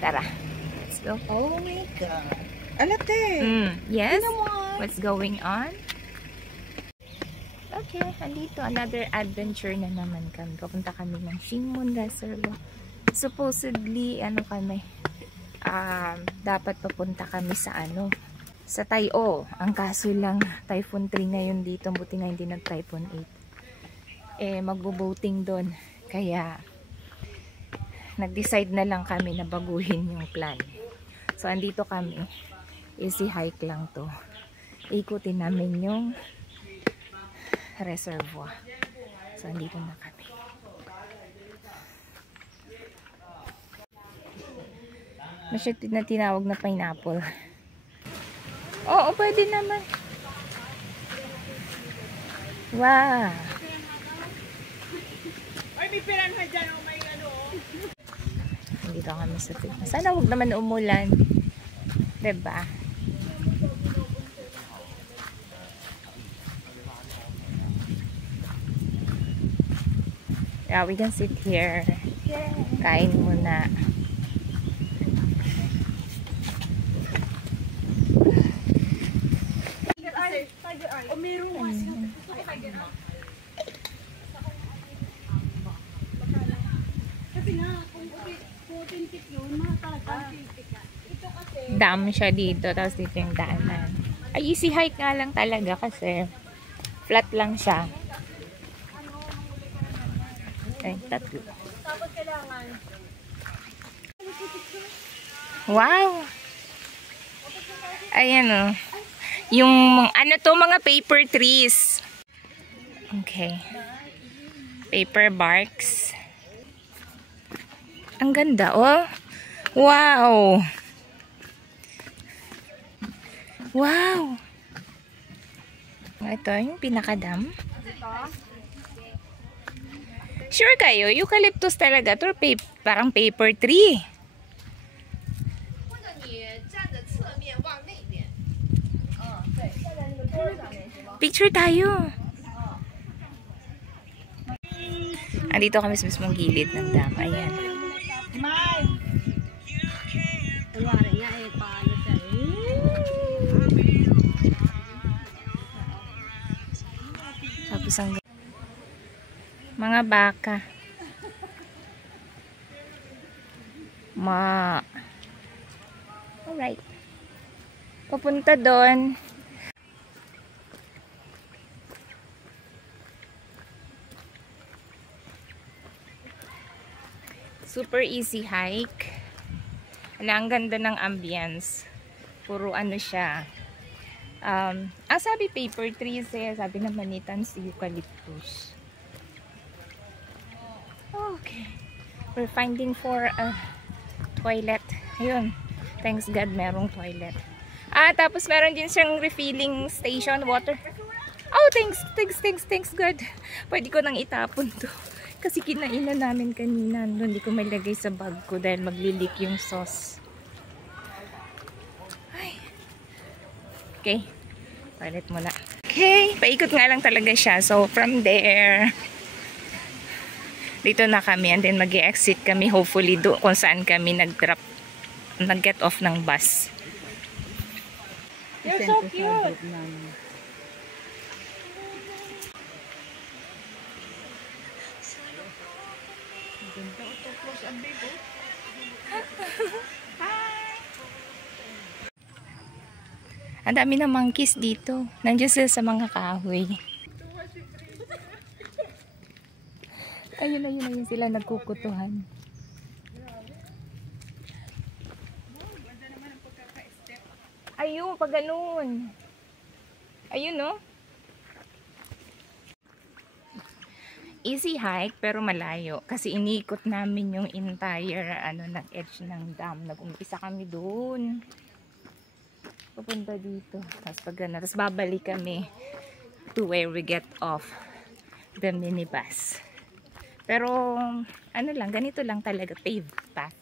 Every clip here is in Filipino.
Tara. Let's go. Oh my God. Alate. Yes? What's going on? Okay, andito. Another adventure na naman kami. Papunta kami ng Shinmun Reservoir. Supposedly, ano kami, dapat papunta kami sa sa Taiyo. Ang kaso lang, Typhoon 3 ngayon dito. Buti nga hindi nag-Typhoon 8. Magbo-boating doon. Kaya, nag-decide na lang kami na baguhin yung plan. So, andito kami. Easy hike lang to. Ikutin namin yung reservoir. So, andito na kami. Masyadong na tinawag na pineapple. Oo, pwede naman. Wow! Ay, may piranha dyan. Oh my God. Dito kami sa fitness. Sana huwag naman umulan. Diba? Yeah, we can sit here. Kain muna. Dam siya dito. Tapos dito yung daanan. Ay, easy hike nga lang talaga kasi flat lang siya. Ay, tatlo. Wow! Ayan o. Yung, ano to, mga paper trees. Okay. Paper barks. Ang ganda, oh. Wow! Wow! Ito, yung pinakadam. Sure kayo, eucalyptus talaga. Ito, parang paper tree. Picture tayo. Andito kami sa mismong gilid ng dam. Ayan. Tapos ang mga baka. Alright. Papunta doon. Super easy hike. Ang ganda ng ambience. Puro ano siya. Sabi paper trees sabi naman ni Tans eucalyptus. Okay. We're finding for a toilet. Ayun. Thanks God merong toilet. Tapos meron din siyang refilling station water. Oh, thanks God. Pwede ko nang itapon to. Kasi kinainan namin kanina. Hindi ko mailagay sa bag ko dahil maglilik yung sauce. Ay. Okay. Toilet muna. Okay. Paikot nga lang talaga siya. So, from there, dito na kami. And then, mag-exit kami. Hopefully, kung saan kami nag-get off ng bus. You're so cute. Ang dami ng monkeys dito. Nandiyan sila sa mga kahoy. Ayun sila nagkukutuhan. Ayun, pag ganun. Ayun, no? Easy hike, pero malayo. Kasi iniikot namin yung entire, edge ng dam. Nag-umpisa kami doon. Pupunta dito. Tapos babalik kami to where we get off the minibus. Pero, ganito lang talaga, paved path.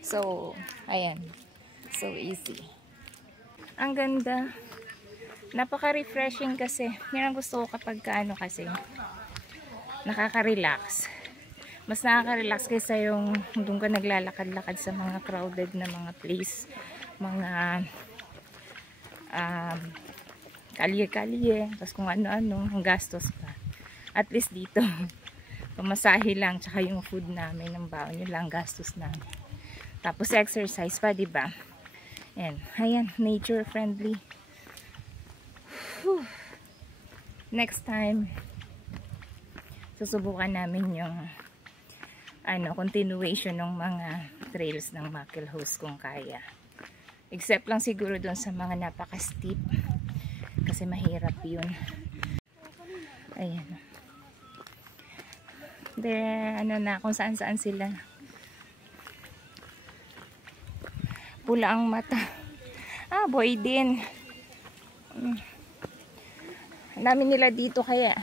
So, ayan. So easy. Ang ganda. Napaka-refreshing kasi. Yan ang gusto ko kapag kasi nakaka-relax. Mas nakaka-relax kaysa yung doon ka naglalakad-lakad sa mga crowded na mga place, mga kalye-kalye, tapos kung ano-ano, ang gastos pa. At least dito, pamasahe lang, tsaka yung food namin, ng baon, yun lang gastos namin. Tapos exercise pa, diba? Ayan, nature friendly. Whew. Next time, susubukan namin yung continuation ng mga trails ng Makelhouse kung kaya. Except lang siguro doon sa mga napaka-steep kasi mahirap yun. Ayan. There, kung saan-saan sila. Pula ang mata. Boy din. Namin nila dito kaya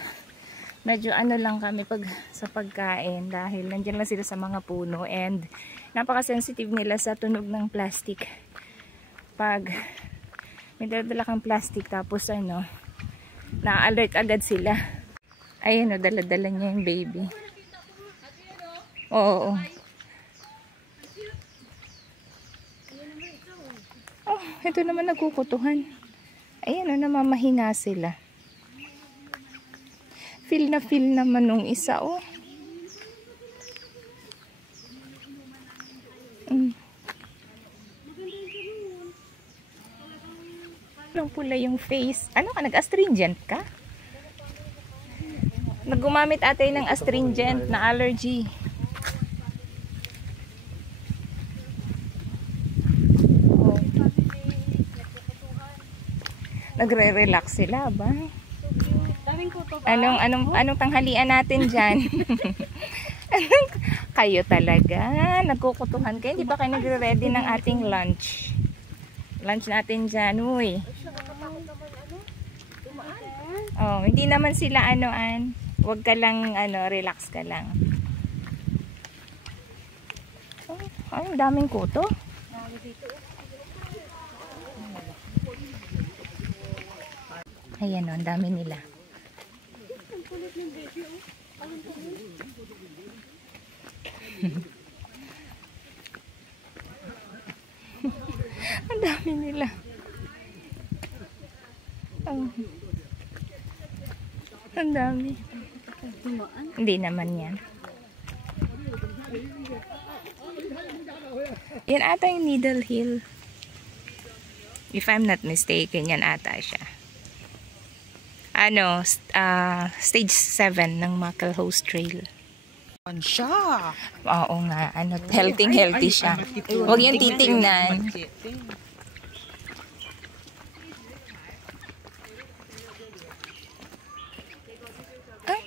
medyo lang kami sa pagkain dahil nandiyan lang sila sa mga puno and napaka-sensitive nila sa tunog ng plastic. Pag may dala kang plastic tapos na-alert agad sila. Ayun dala-dala niya yung baby. Oo. Ito naman nagkukutuhan. Ayan namamahinga sila. Feel na feel naman nung isa, Ang pula yung face. Ano ka? Nag-astringent ka? Naggumamit ate ng astringent na allergy. Nagre-relax sila ba? Anong tanghalian natin dyan? Kayo talaga. Nagkukutuhan kayo. Hindi ba kayo nagre-ready ng ating lunch? Lunch natin dyan. Uy. Hindi naman sila Huwag ka lang relax ka lang. Ang daming kuto. Ayan ang dami nila. Ang dami nila. Ang dami. Hindi naman yan. Yan ata yung Needle Hill. If I'm not mistaken, yan ata siya. Stage 7 ng Makelhouse Trail. Siya. Oo nga, healthy siya. Huwag yung titingnan.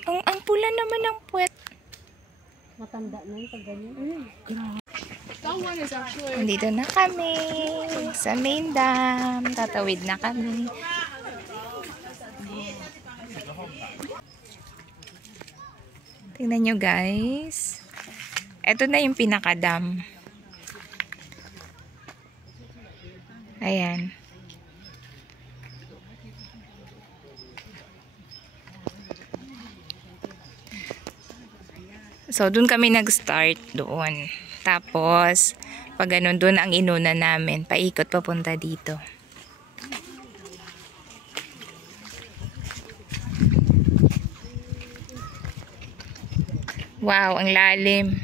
Ang pula naman ng puwet. Matanda na yung pag ganyan. Nandito na kami sa main dam. Tatawid na kami. Tingnan nyo guys. Ito na yung pinakadam. Ayan. So, dun kami nag-start doon. Tapos, pag ganun, dun ang inuna namin. Paikot papunta dito. Wow, ang lalim.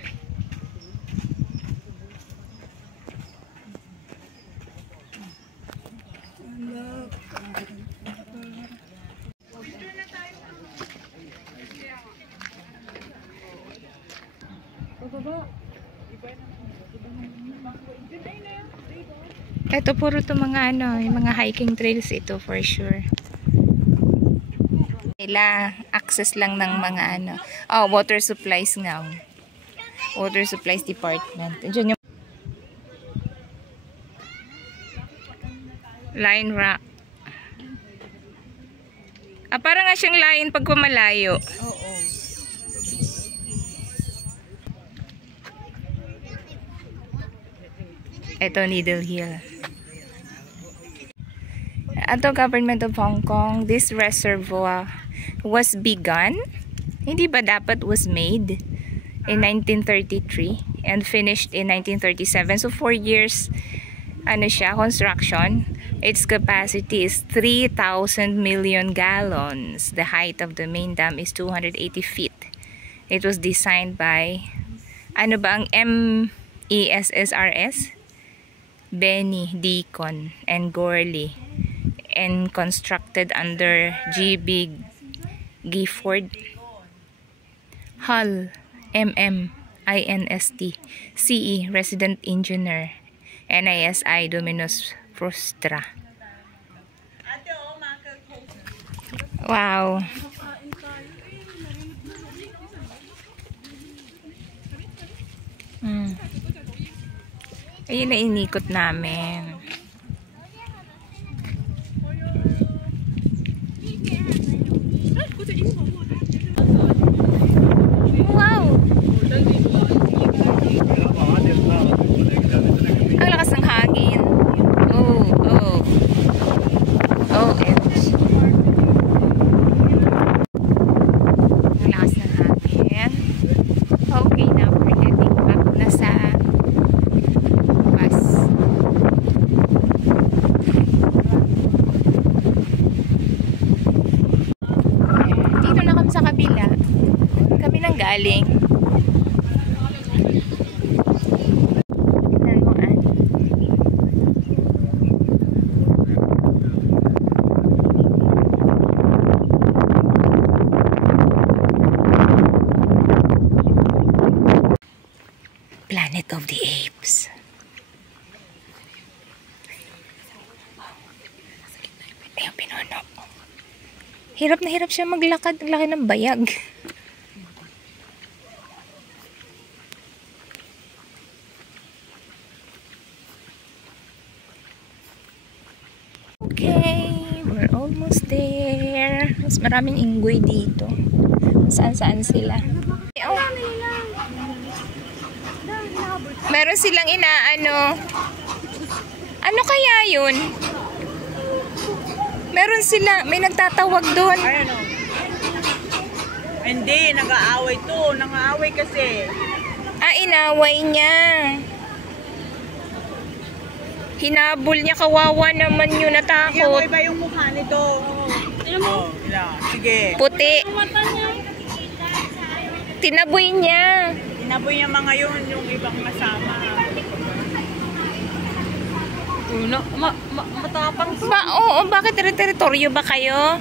Ito puro to mga yung mga hiking trails ito for sure. Nila access lang ng mga water supplies nga. Water supplies department. Diyan yung line rock. Parang nga siyang line pag pumalayo. Oo. Ito Needle Hill. Ito Government of Hong Kong, this reservoir was begun. Hindi ba dapat was made? in 1933 and finished in 1937. So 4 years ano siya, construction. Its capacity is 3,000 million gallons. The height of the main dam is 280 feet. It was designed by ano ba ang MESSRS? Benny Deacon and Gorley, and constructed under G.B. Gifford. Hull, MMINST, CE, Resident Engineer, NISI, Dominus Frustra. Wow. Ayun na inikot namin. Wow! Ang lakas ng hangin. Oh. Ang lakas ng hangin. Okay, now we're heading back na sa bus. Dito na kami sa kabila. Kami nang galing. Tignan mo, Planet of the Apes. Ayun, pinuno. Hirap na hirap siya maglakad. Ang laki ng bayag. Okay, we're almost there. Mas maraming inggoy dito. Saan-saan sila. Oh. Meron silang inaano. Ano kaya yun? Meron sila, may nagtatawag doon. Ano? Hindi, nag-aaway to. Nang-aaway kasi. Inaway niya. Hinabol niya, kawawa naman yun, natakot. Iba yung mukha nito. Sige. Puti. Tinaboy niya. Tinaboy niya mga yun, yung ibang kasama. Matapang Ba, oo, bakit teritoryo ba kayo?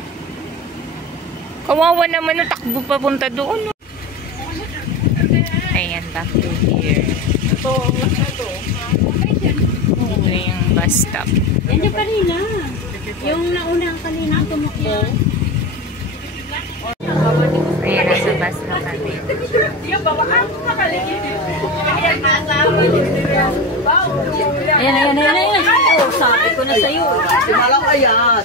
Kawawa naman, takbo papunta doon. Ayan, back to here. Ito yung bus stop. Yan yung kanina. Yung naunang kanina tumakbo. Ayan, nasa bus na kami. Ayan. Oh, sabi ko na sa'yo. Malang ayat.